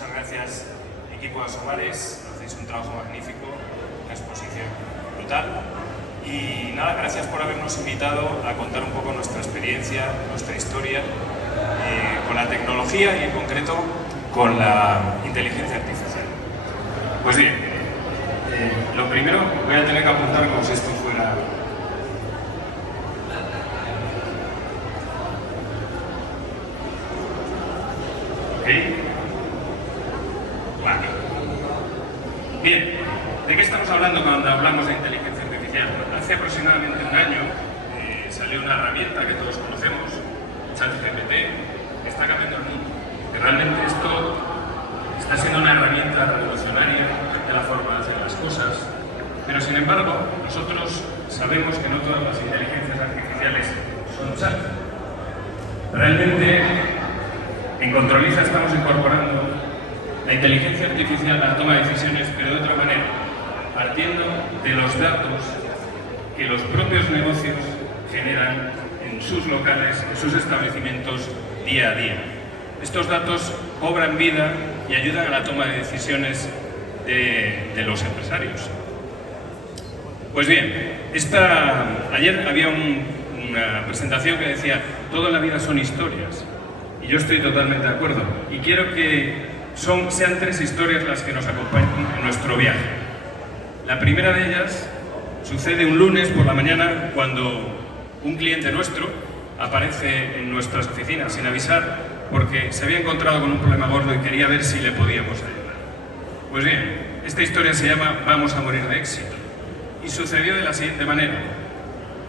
Muchas gracias, equipo de Asomares, hacéis un trabajo magnífico, una exposición brutal. Y nada, gracias por habernos invitado a contar un poco nuestra experiencia, nuestra historia con la tecnología y en concreto con la inteligencia artificial. Pues bien, lo primero voy a tener que apuntar como si esto fuera... ¿Ok? Vale. Bien, ¿de qué estamos hablando cuando hablamos de inteligencia artificial? Hace aproximadamente un año salió una herramienta que todos conocemos, ChatGPT, que está cambiando el mundo. Que realmente esto está siendo una herramienta revolucionaria de la forma de hacer las cosas, pero sin embargo, nosotros sabemos que no todas las inteligencias artificiales son chat. Realmente, en Controliza estamos incorporando la inteligencia artificial a la toma de decisiones, pero de otra manera, partiendo de los datos que los propios negocios generan en sus locales, en sus establecimientos, día a día. Estos datos cobran vida y ayudan a la toma de decisiones de los empresarios. Pues bien, ayer había una presentación que decía toda la vida son historias, y yo estoy totalmente de acuerdo, y quiero que sean tres historias las que nos acompañen en nuestro viaje. La primera de ellas sucede un lunes por la mañana cuando un cliente nuestro aparece en nuestras oficinas sin avisar porque se había encontrado con un problema gordo y quería ver si le podíamos ayudar. Pues bien, esta historia se llama Vamos a morir de éxito y sucedió de la siguiente manera.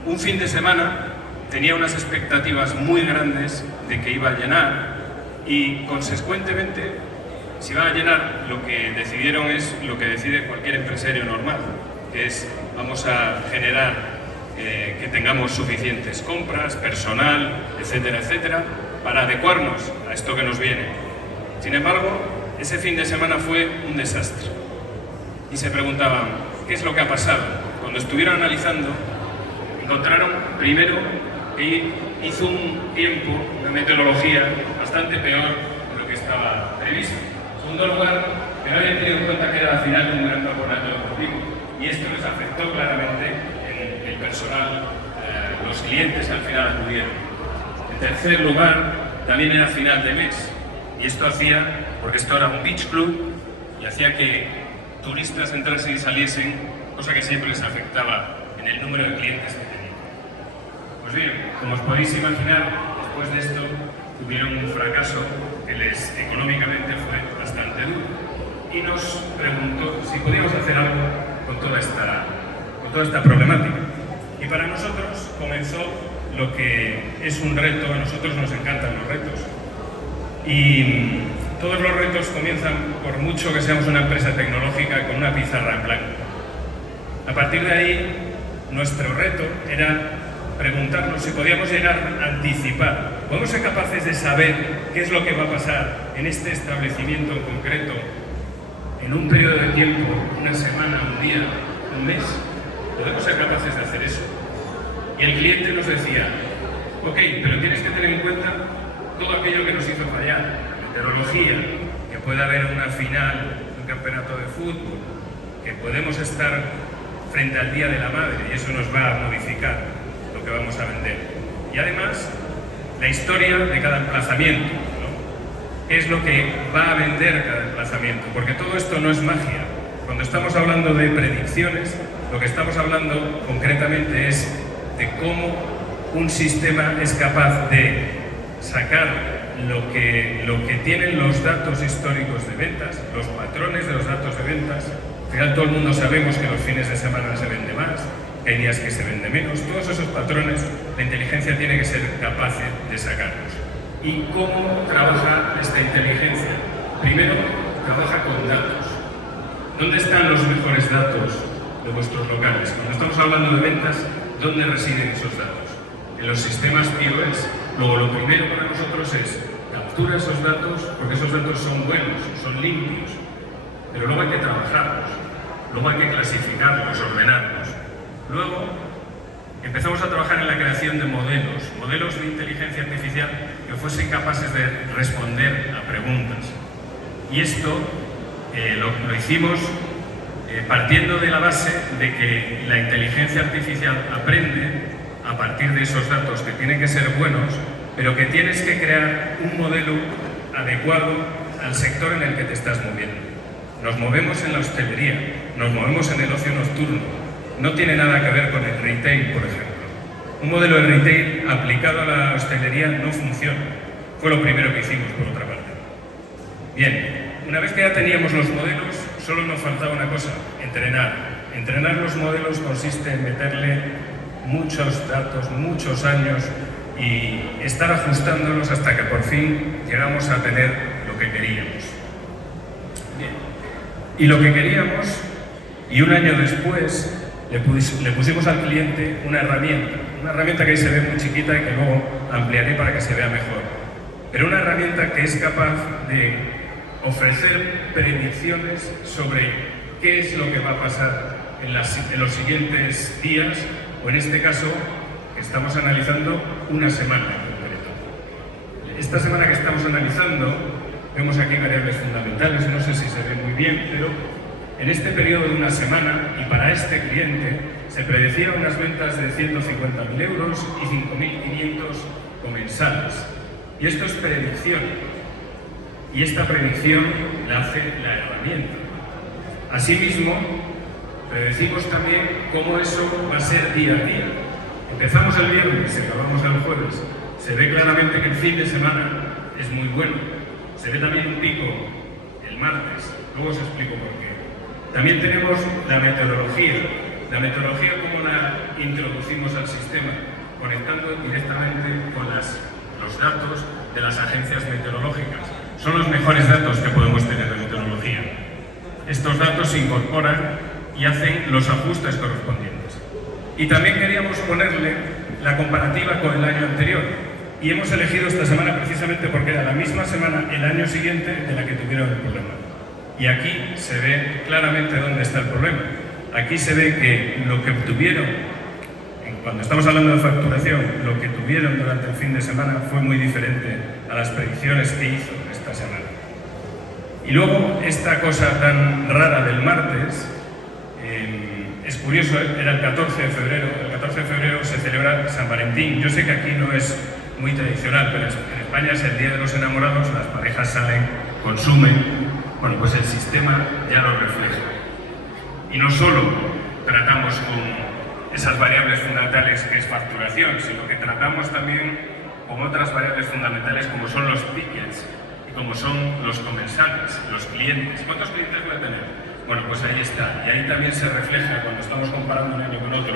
Un fin de semana tenía unas expectativas muy grandes de que iba a llenar y consecuentemente si va a llenar lo que decidieron es lo que decide cualquier empresario normal, que es vamos a generar que tengamos suficientes compras, personal, etcétera, etcétera, para adecuarnos a esto que nos viene. Sin embargo, ese fin de semana fue un desastre. Y se preguntaban, ¿qué es lo que ha pasado? Cuando estuvieron analizando, encontraron primero que hizo un tiempo, una meteorología bastante peor de lo que estaba previsto. En segundo lugar, que no habían tenido en cuenta que era la final de un gran campeonato deportivo. Y esto les afectó claramente en el personal, los clientes al final acudieron. En tercer lugar, también era final de mes, y esto hacía, porque esto era un beach club, y hacía que turistas entrasen y saliesen, cosa que siempre les afectaba en el número de clientes que tenían. Pues bien, como os podéis imaginar, después de esto tuvieron un fracaso que económicamente fue bastante duro, y nos preguntó si podíamos hacer algo con toda esta problemática. Y para nosotros comenzó lo que es un reto, a nosotros nos encantan los retos. Y todos los retos comienzan por mucho que seamos una empresa tecnológica con una pizarra en blanco. A partir de ahí, nuestro reto era preguntarnos si podíamos llegar a anticipar. ¿Podemos ser capaces de saber qué es lo que va a pasar en este establecimiento en concreto en un periodo de tiempo, una semana, un día, un mes? ¿Podemos ser capaces de hacer eso? Y el cliente nos decía, ok, pero tienes que tener en cuenta todo aquello que nos hizo fallar, la meteorología, que puede haber una final de un campeonato de fútbol, que podemos estar frente al Día de la Madre y eso nos va a modificar lo que vamos a vender. Y además, la historia de cada emplazamiento, ¿no? ¿Qué es lo que va a vender cada emplazamiento? Porque todo esto no es magia. Cuando estamos hablando de predicciones, lo que estamos hablando concretamente es de cómo un sistema es capaz de sacar lo que tienen los datos históricos de ventas, los patrones de los datos de ventas. Al final todo el mundo sabemos que los fines de semana se vende más, que hay días que se vende menos. Todos esos patrones la inteligencia tiene que ser capaz de sacarlos. ¿Y cómo trabaja esta inteligencia? Primero, trabaja con datos. ¿Dónde están los mejores datos de vuestros locales? Cuando estamos hablando de ventas, ¿dónde residen esos datos? En los sistemas POS. Luego, lo primero para nosotros es captura esos datos, porque esos datos son buenos, son limpios, pero luego hay que trabajarlos, luego hay que clasificarlos, ordenarlos. Luego, empezamos a trabajar en la creación de modelos de inteligencia artificial que fuesen capaces de responder a preguntas. Y esto lo hicimos partiendo de la base de que la inteligencia artificial aprende a partir de esos datos que tienen que ser buenos, pero que tienes que crear un modelo adecuado al sector en el que te estás moviendo. Nos movemos en la hostelería, nos movemos en el ocio nocturno. No tiene nada que ver con el retail, por ejemplo. Un modelo de retail aplicado a la hostelería no funciona. Fue lo primero que hicimos, por otra parte. Bien, una vez que ya teníamos los modelos, solo nos faltaba una cosa: entrenar. Entrenar los modelos consiste en meterle muchos datos, muchos años y estar ajustándolos hasta que por fin llegamos a tener lo que queríamos. Bien. Y lo que queríamos, y un año después, le pusimos al cliente una herramienta que ahí se ve muy chiquita y que luego ampliaré para que se vea mejor. Pero una herramienta que es capaz de ofrecer predicciones sobre qué es lo que va a pasar en los siguientes días, o en este caso, que estamos analizando una semana en concreto. Esta semana que estamos analizando, vemos aquí variables fundamentales, no sé si se ve muy bien, pero en este periodo de una semana, y para este cliente, se predecían unas ventas de 150.000 euros y 5.500 comensales. Y esto es predicción. Y esta predicción la hace la herramienta. Asimismo, predecimos también cómo eso va a ser día a día. Empezamos el viernes y acabamos el jueves. Se ve claramente que el fin de semana es muy bueno. Se ve también un pico el martes. Luego os explico por qué. También tenemos la meteorología. La meteorología, cómo la introducimos al sistema, conectando directamente con los datos de las agencias meteorológicas. Son los mejores datos que podemos tener de meteorología. Estos datos se incorporan y hacen los ajustes correspondientes. Y también queríamos ponerle la comparativa con el año anterior. Y hemos elegido esta semana precisamente porque era la misma semana el año siguiente de la que tuvieron el problema. Y aquí se ve claramente dónde está el problema. Aquí se ve que lo que obtuvieron, cuando estamos hablando de facturación, lo que tuvieron durante el fin de semana fue muy diferente a las predicciones que hizo esta semana. Y luego, esta cosa tan rara del martes, es curioso, era el 14 de febrero. El 14 de febrero se celebra San Valentín. Yo sé que aquí no es muy tradicional, pero en España es el Día de los Enamorados, las parejas salen, consumen. Bueno, pues el sistema ya lo refleja. Y no solo tratamos con esas variables fundamentales que es facturación, sino que tratamos también con otras variables fundamentales como son los tickets y como son los comensales, los clientes. ¿Cuántos clientes voy a tener? Bueno, pues ahí está. Y ahí también se refleja, cuando estamos comparando un año con otro,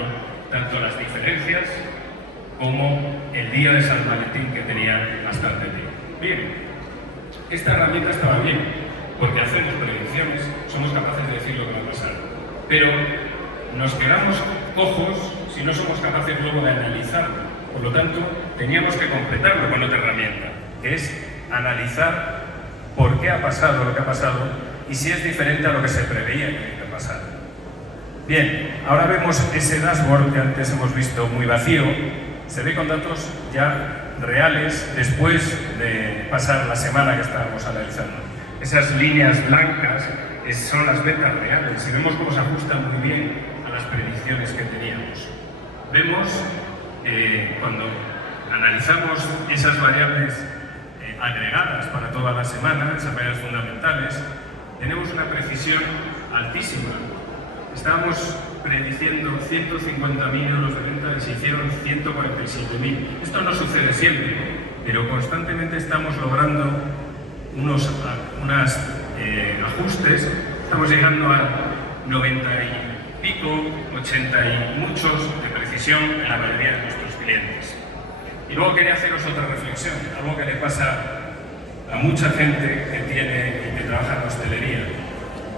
tanto las diferencias como el día de San Valentín, que tenía bastante tiempo. Bien, esta herramienta estaba bien, porque hacemos predicciones, somos capaces de decir lo que va a pasar. Pero nos quedamos cojos si no somos capaces luego de analizarlo. Por lo tanto, teníamos que completarlo con otra herramienta, que es analizar por qué ha pasado lo que ha pasado y si es diferente a lo que se preveía que iba a pasar. Bien, ahora vemos ese dashboard que antes hemos visto muy vacío. Se ve con datos ya reales después de pasar la semana que estábamos analizando. Esas líneas blancas son las ventas reales y vemos cómo se ajustan muy bien a las predicciones que teníamos. Vemos cuando analizamos esas variables agregadas para toda la semana, esas variables fundamentales, tenemos una precisión altísima. Estábamos prediciendo 150.000 euros de venta y se hicieron 147.000. Esto no sucede siempre, pero constantemente estamos logrando unos ajustes. Estamos llegando a 90 y pico, 80 y muchos de precisión en la mayoría de nuestros clientes. Y luego quería haceros otra reflexión, algo que le pasa a mucha gente que trabaja en hostelería.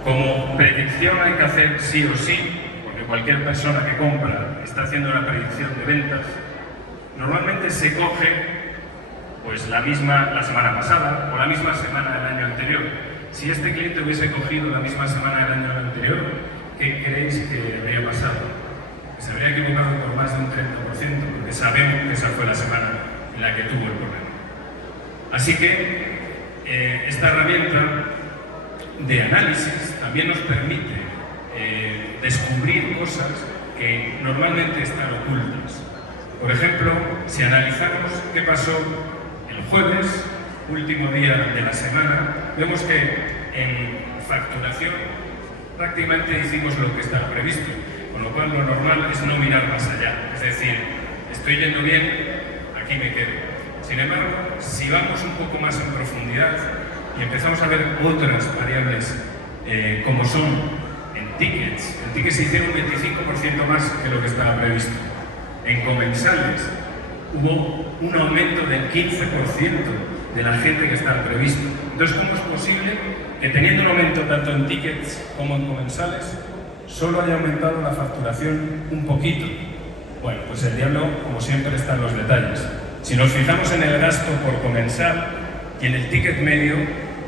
Como predicción hay que hacer sí o sí, porque cualquier persona que compra está haciendo una predicción de ventas. Normalmente se coge pues la semana pasada o la misma semana del año anterior. Si este cliente hubiese cogido la misma semana del año anterior, ¿qué creéis que habría pasado? Se habría equivocado por más de un 30%, porque sabemos que esa fue la semana en la que tuvo el problema. Así que esta herramienta de análisis también nos permite descubrir cosas que normalmente están ocultas. Por ejemplo, si analizamos qué pasó el jueves, último día de la semana, vemos que en facturación prácticamente hicimos lo que estaba previsto, con lo cual lo normal es no mirar más allá. Es decir, estoy yendo bien, aquí me quedo. Sin embargo, si vamos un poco más en profundidad y empezamos a ver otras variables como son en tickets se hicieron un 25% más que lo que estaba previsto. En comensales hubo un aumento del 15% de la gente que estaba previsto. Entonces, ¿cómo es posible que teniendo un aumento tanto en tickets como en comensales, solo haya aumentado la facturación un poquito? Bueno, pues el diablo, como siempre, está en los detalles. Si nos fijamos en el gasto por comensal y en el ticket medio,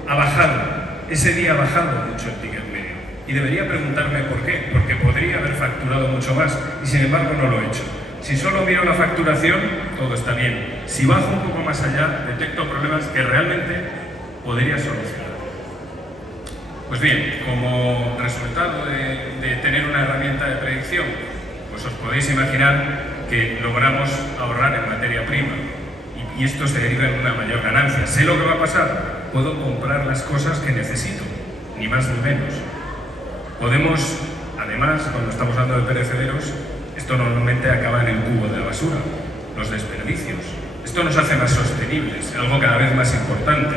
ha bajado. Ese día ha bajado mucho el ticket medio. Y debería preguntarme por qué, porque podría haber facturado mucho más y sin embargo no lo he hecho. Si solo miro la facturación, todo está bien. Si bajo un poco más allá, detecto problemas que realmente podría solucionar. Pues bien, como resultado de tener una herramienta de predicción, pues os podéis imaginar que logramos ahorrar en materia prima y esto se deriva en una mayor ganancia. Sé lo que va a pasar, puedo comprar las cosas que necesito, ni más ni menos. Podemos, además, cuando estamos hablando de perecederos, esto normalmente acaba en el cubo de la basura, los desperdicios. Esto nos hace más sostenibles, algo cada vez más importante.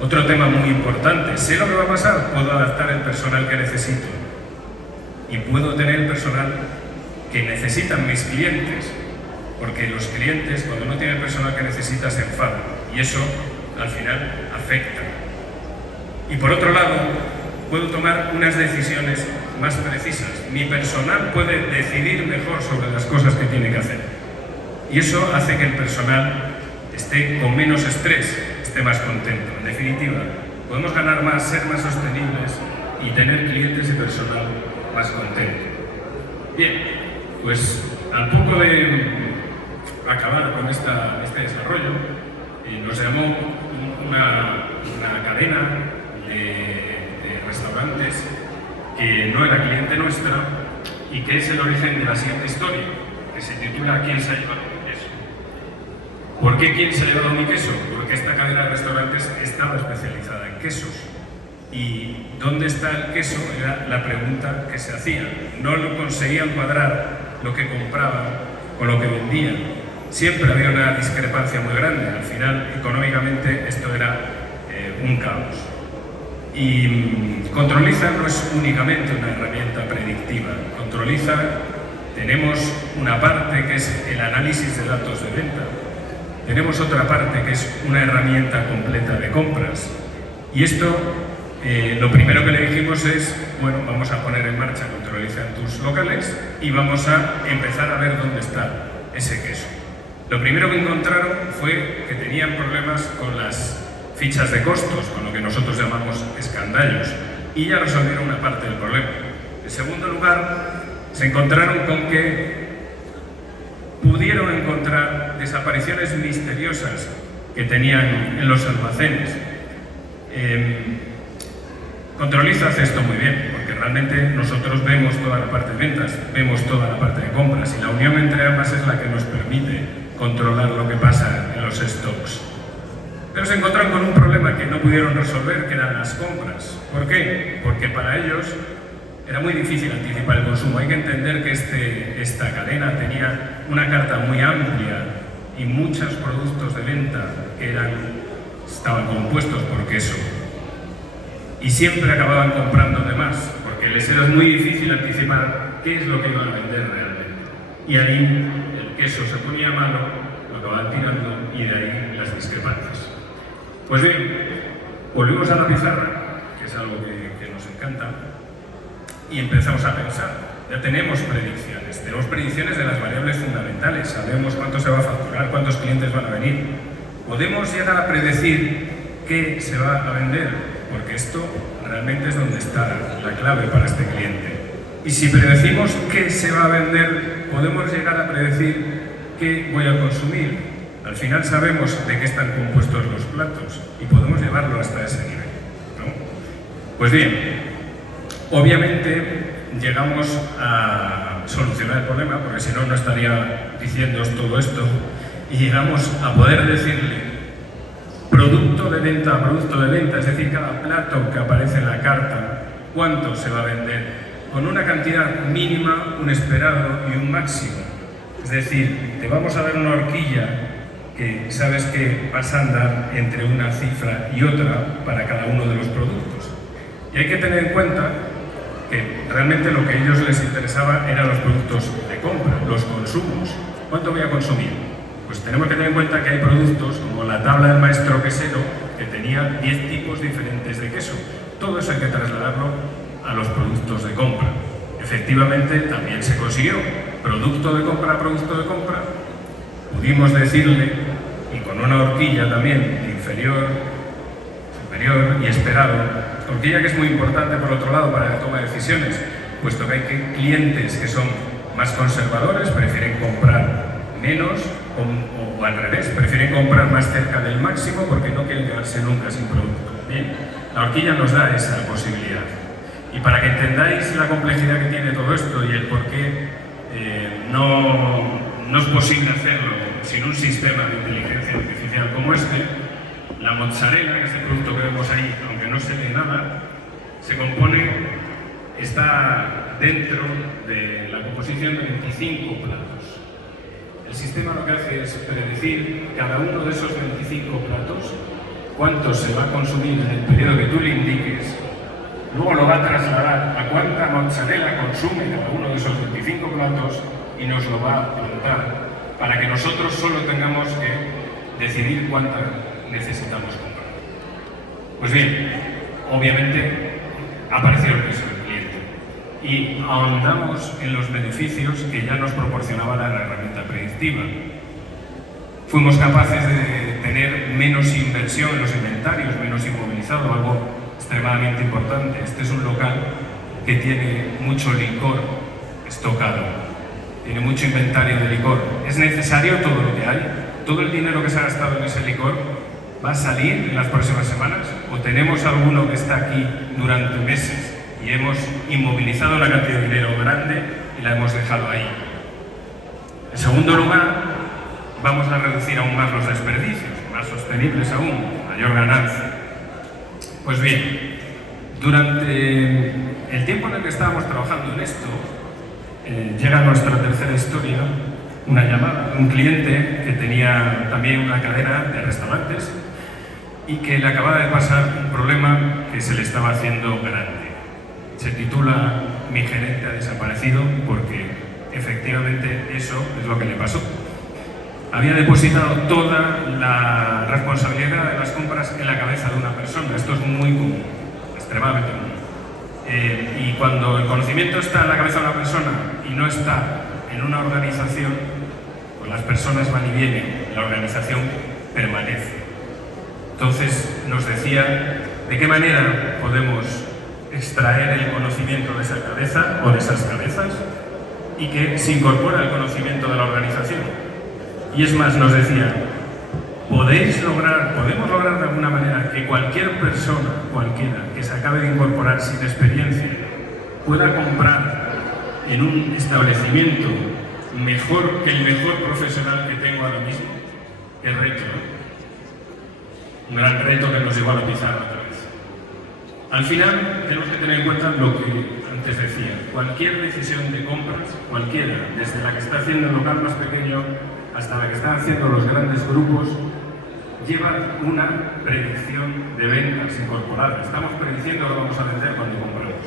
Otro tema muy importante, sé lo que va a pasar, puedo adaptar el personal que necesito y puedo tener el personal que necesitan mis clientes, porque los clientes, cuando no tienen el personal que necesitan, se enfadan y eso al final afecta. Y por otro lado, puedo tomar unas decisiones más precisas. Mi personal puede decidir mejor sobre las cosas que tiene que hacer. Y eso hace que el personal esté con menos estrés, esté más contento. En definitiva, podemos ganar más, ser más sostenibles y tener clientes y personal más contento. Bien, pues al poco de acabar con este desarrollo, nos llamó una cadena de restaurantes que no era cliente nuestra y que es el origen de la siguiente historia, que se titula ¿Quién se ha llevado mi queso? ¿Por qué quién se ha llevado mi queso? Porque esta cadena de restaurantes estaba especializada en quesos. ¿Y dónde está el queso? Era la pregunta que se hacía. No lo conseguían cuadrar lo que compraban con lo que vendían. Siempre había una discrepancia muy grande. Al final, económicamente, esto era un caos. Y Controliza no es únicamente una herramienta predictiva. Controliza, tenemos una parte que es el análisis de datos de venta. Tenemos otra parte que es una herramienta completa de compras. Y esto, lo primero que le dijimos es, bueno, vamos a poner en marcha Controliza en tus locales y vamos a empezar a ver dónde está ese queso. Lo primero que encontraron fue que tenían problemas con las fichas de costos, con lo que nosotros llamamos escandallos, y ya resolvieron una parte del problema. En segundo lugar, se encontraron con que pudieron encontrar desapariciones misteriosas que tenían en los almacenes. Controliza hace esto muy bien, porque realmente nosotros vemos toda la parte de ventas, vemos toda la parte de compras, y la unión entre ambas es la que nos permite controlar lo que pasa en los stocks. Pero se encontraron con un problema que no pudieron resolver, que eran las compras. ¿Por qué? Porque para ellos era muy difícil anticipar el consumo. Hay que entender que esta cadena tenía una carta muy amplia y muchos productos de venta que estaban compuestos por queso. Y siempre acababan comprando de más, porque les era muy difícil anticipar qué es lo que iban a vender realmente. Y ahí el queso se ponía malo, lo acababan tirando y de ahí las discrepancias. Pues bien, volvimos a la pizarra, que es algo que nos encanta, y empezamos a pensar. Ya tenemos predicciones de las variables fundamentales, sabemos cuánto se va a facturar, cuántos clientes van a venir. Podemos llegar a predecir qué se va a vender, porque esto realmente es donde está la clave para este cliente. Y si predecimos qué se va a vender, podemos llegar a predecir qué voy a consumir. Al final sabemos de qué están compuestos los platos y podemos llevarlo hasta ese nivel, ¿no? Pues bien, obviamente llegamos a solucionar el problema, porque si no, no estaría diciéndoos todo esto, y llegamos a poder decirle producto de venta, es decir, cada plato que aparece en la carta, cuánto se va a vender, con una cantidad mínima, un esperado y un máximo. Es decir, te vamos a dar una horquilla que sabes que vas a andar entre una cifra y otra para cada uno de los productos. Y hay que tener en cuenta que realmente lo que a ellos les interesaba eran los productos de compra, los consumos. ¿Cuánto voy a consumir? Pues tenemos que tener en cuenta que hay productos como la tabla del maestro quesero que tenía 10 tipos diferentes de queso. Todo eso hay que trasladarlo a los productos de compra. Efectivamente, también se consiguió. Producto de compra, pudimos decirle, y con una horquilla también, inferior, superior y esperado, horquilla que es muy importante por otro lado para la toma de decisiones, puesto que hay clientes que son más conservadores, prefieren comprar menos, o al revés, prefieren comprar más cerca del máximo porque no quieren quedarse nunca sin producto. Bien, la horquilla nos da esa posibilidad. Y para que entendáis la complejidad que tiene todo esto y el por qué no es posible hacerlo sin un sistema de inteligencia artificial como este, la mozzarella, que es el producto que vemos ahí, aunque no se ve nada, está dentro de la composición de 25 platos. El sistema lo que hace es predecir cada uno de esos 25 platos, cuánto se va a consumir en el periodo que tú le indiques. Luego lo va a trasladar a cuánta mozzarella consume cada uno de esos 25 platos y nos lo va a plantar para que nosotros solo tengamos que decidir cuánta necesitamos comprar. Pues bien, obviamente apareció el peso del cliente y ahondamos en los beneficios que ya nos proporcionaba la herramienta predictiva. Fuimos capaces de tener menos inversión en los inventarios, menos inmovilizado, algo extremadamente importante. Este es un local que tiene mucho licor estocado, tiene mucho inventario de licor. ¿Es necesario todo lo que hay? ¿Todo el dinero que se ha gastado en ese licor va a salir en las próximas semanas? ¿O tenemos alguno que está aquí durante meses y hemos inmovilizado una cantidad de dinero grande y la hemos dejado ahí? En segundo lugar, vamos a reducir aún más los desperdicios, más sostenibles aún, mayor ganancia. Pues bien, durante el tiempo en el que estábamos trabajando en esto, llega nuestra tercera historia, una llamada de un cliente que tenía también una cadena de restaurantes y que le acababa de pasar un problema que se le estaba haciendo grande. Se titula "Mi gerente ha desaparecido", porque efectivamente eso es lo que le pasó. Había depositado toda la responsabilidad de las compras en la cabeza de una persona. Esto es muy común, extremadamente común. Y cuando el conocimiento está en la cabeza de una persona y no está en una organización, pues las personas van y vienen, la organización permanece. Entonces nos decía de qué manera podemos extraer el conocimiento de esa cabeza o de esas cabezas y que se incorpora al conocimiento de la organización. Y es más, nos decía, podemos lograr de alguna manera que cualquier persona, cualquiera, que se acabe de incorporar sin experiencia, pueda comprar en un establecimiento mejor que el mejor profesional que tengo ahora mismo. Qué reto, ¿no? Un gran reto que nos llevó a la pizarra otra vez. Al final, tenemos que tener en cuenta lo que antes decía. Cualquier decisión de compras, cualquiera, desde la que está haciendo el local más pequeño hasta la que están haciendo los grandes grupos, lleva una predicción de ventas incorporada. Estamos prediciendo lo que vamos a vender cuando compramos.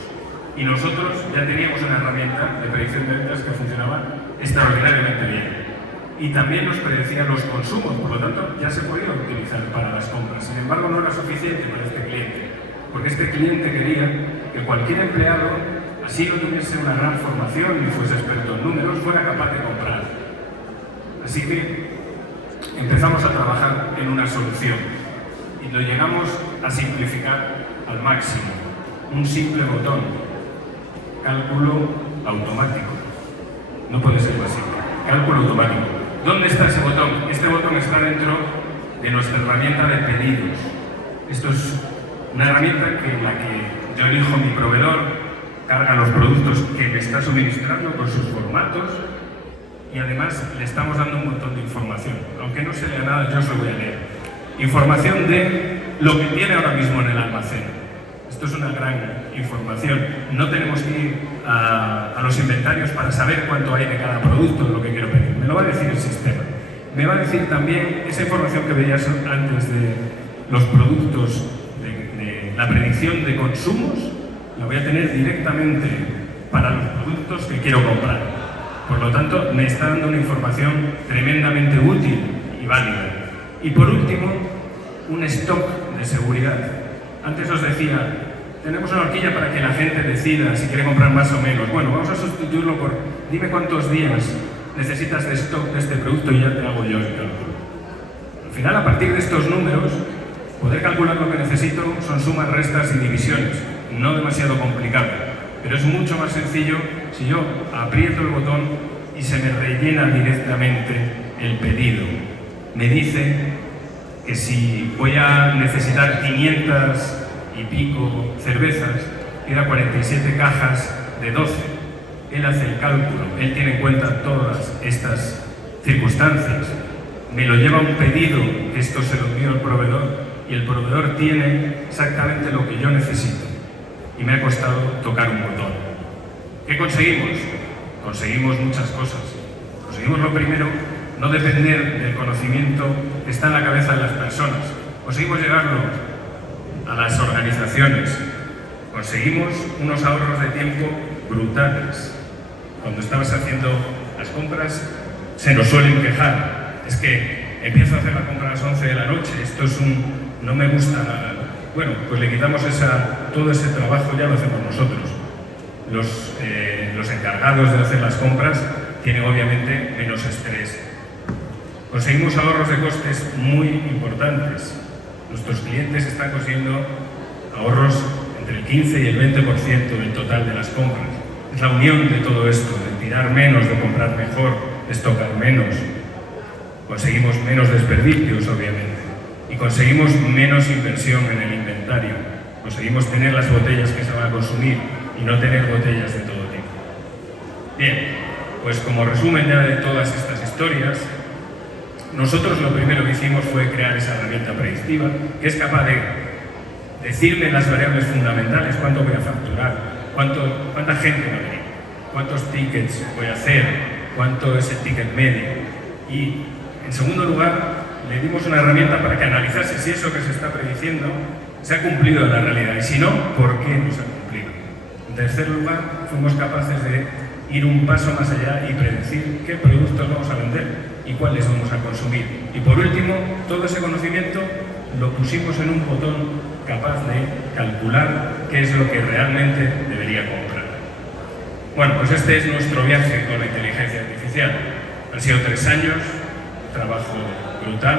Y nosotros ya teníamos una herramienta de predicción de ventas que funcionaba extraordinariamente bien. Y también nos predecía los consumos, por lo tanto ya se podía utilizar para las compras. Sin embargo, no era suficiente para este cliente, porque este cliente quería que cualquier empleado, así no tuviese una gran formación y fuese experto en números, fuera capaz de comprar. Así que empezamos a trabajar en una solución y lo llegamos a simplificar al máximo. Un simple botón, cálculo automático. No puede ser más simple. Cálculo automático. ¿Dónde está ese botón? Este botón está dentro de nuestra herramienta de pedidos. Esto es una herramienta en la que yo elijo mi proveedor, carga los productos que me está suministrando con sus formatos y además le estamos dando un montón de información. Aunque no se lea nada, yo os lo voy a leer. Información de lo que tiene ahora mismo en el almacén. Esto es una gran información. No tenemos que ir a los inventarios para saber cuánto hay de cada producto, lo que quiero pedir. Me lo va a decir el sistema. Me va a decir también esa información que veías antes de los productos, de la predicción de consumos, la voy a tener directamente para los productos que quiero comprar. Por lo tanto, me está dando una información tremendamente útil y válida. Y por último, un stock de seguridad. Antes os decía, tenemos una horquilla para que la gente decida si quiere comprar más o menos. Bueno, vamos a sustituirlo por dime cuántos días necesitas de stock de este producto y ya te hago yo el cálculo. Al final, a partir de estos números, poder calcular lo que necesito son sumas, restas y divisiones. No demasiado complicado, pero es mucho más sencillo si yo aprieto el botón y se me rellena directamente el pedido. Me dice que si voy a necesitar 500 y pico cervezas, queda 47 cajas de 12. Él hace el cálculo, él tiene en cuenta todas estas circunstancias. Me lo lleva un pedido, que esto se lo envío al proveedor, y el proveedor tiene exactamente lo que yo necesito. Y me ha costado tocar un botón. ¿Qué conseguimos? Conseguimos muchas cosas. Conseguimos lo primero, no depender del conocimiento que está en la cabeza de las personas. Conseguimos llevarlo a las organizaciones. Conseguimos unos ahorros de tiempo brutales. Cuando estabas haciendo las compras, se nos suelen quejar. Es que empiezo a hacer la compra a las 11 de la noche, esto es no me gusta nada. Bueno, pues le quitamos todo ese trabajo, ya lo hacemos nosotros. Los encargados de hacer las compras tienen obviamente menos estrés. Conseguimos ahorros de costes muy importantes. Nuestros clientes están consiguiendo ahorros entre el 15 y el 20% del total de las compras. Es la unión de todo esto, de tirar menos, de comprar mejor, de estocar menos. Conseguimos menos desperdicios, obviamente, y conseguimos menos inversión en el inventario. Conseguimos tener las botellas que se van a consumir y no tener botellas de todo tipo. Bien, pues como resumen ya de todas estas historias, nosotros lo primero que hicimos fue crear esa herramienta predictiva que es capaz de decirme las variables fundamentales: cuánto voy a facturar, cuánta gente va a venir, cuántos tickets voy a hacer, cuánto es el ticket medio. Y en segundo lugar, le dimos una herramienta para que analizase si eso que se está prediciendo se ha cumplido en la realidad y si no, ¿por qué no se ha cumplido? En tercer lugar, fuimos capaces de ir un paso más allá y predecir qué productos vamos a vender y cuáles vamos a consumir. Y por último, todo ese conocimiento lo pusimos en un botón capaz de calcular qué es lo que realmente debería comprar. Bueno, pues este es nuestro viaje con la inteligencia artificial. Han sido 3 años, trabajo brutal.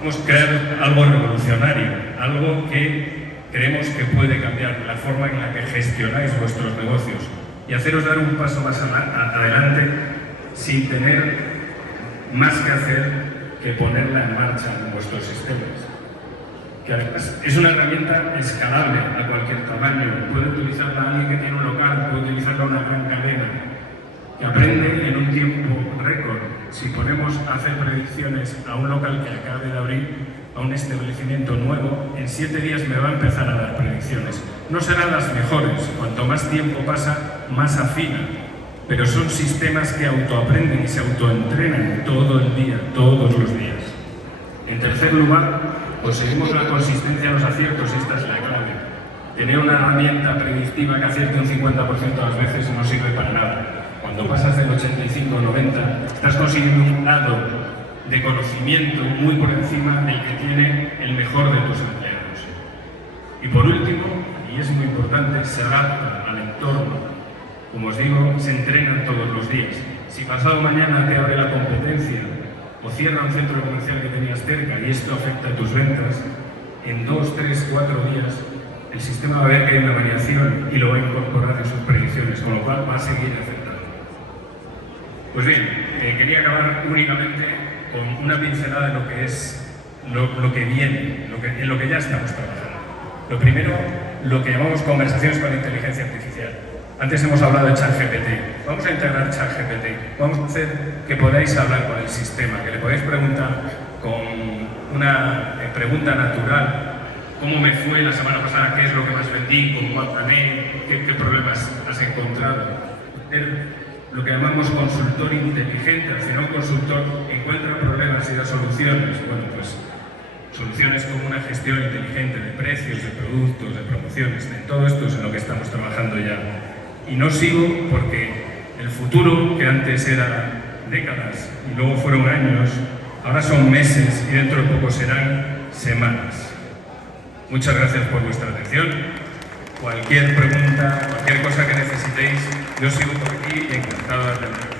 Hemos creado algo revolucionario, algo que creemos que puede cambiar la forma en la que gestionáis vuestros negocios y haceros dar un paso más adelante sin tener más que hacer que ponerla en marcha en vuestros sistemas. Que además es una herramienta escalable a cualquier tamaño. Puede utilizarla alguien que tiene un local, puede utilizarla una gran cadena, que aprende en un tiempo récord. Si ponemos a hacer predicciones a un local que acabe de abrir, a un establecimiento nuevo, en 7 días me va a empezar a dar predicciones. No serán las mejores, cuanto más tiempo pasa, más afina, pero son sistemas que autoaprenden y se autoentrenan todo el día, todos los días. En tercer lugar, conseguimos la consistencia de los aciertos y esta es la clave. Tener una herramienta predictiva que acierte un 50% de las veces no sirve para nada. Cuando pasas del 85 al 90, estás consiguiendo un grado de conocimiento muy por encima del que tiene el mejor de tus empleados. Y por último, y es muy importante, se adapta al entorno. Como os digo, se entrenan todos los días. Si pasado mañana te abre la competencia o cierra un centro comercial que tenías cerca y esto afecta a tus ventas, en 2, 3, 4 días el sistema va a ver que hay una variación y lo va a incorporar en sus predicciones, con lo cual va a seguir afectando. Pues bien, quería acabar únicamente con una pincelada de lo que es lo que viene, en lo que ya estamos trabajando. Lo primero, lo que llamamos conversaciones con inteligencia artificial. Antes hemos hablado de ChatGPT. Vamos a integrar ChatGPT. Vamos a hacer que podáis hablar con el sistema, que le podáis preguntar con una pregunta natural. ¿Cómo me fue la semana pasada? ¿Qué es lo que más vendí? ¿Cómo aplané? ¿Qué problemas has encontrado? Lo que llamamos consultor inteligente. Al final un consultor encuentra problemas y da soluciones. Bueno, pues soluciones como una gestión inteligente de precios, de productos, de promociones. En todo esto es en lo que estamos trabajando ya. Y no sigo porque el futuro, que antes era décadas y luego fueron años, ahora son meses y dentro de poco serán semanas. Muchas gracias por vuestra atención. Cualquier pregunta, cualquier cosa que necesitéis, yo sigo por aquí y encantado de atenderos.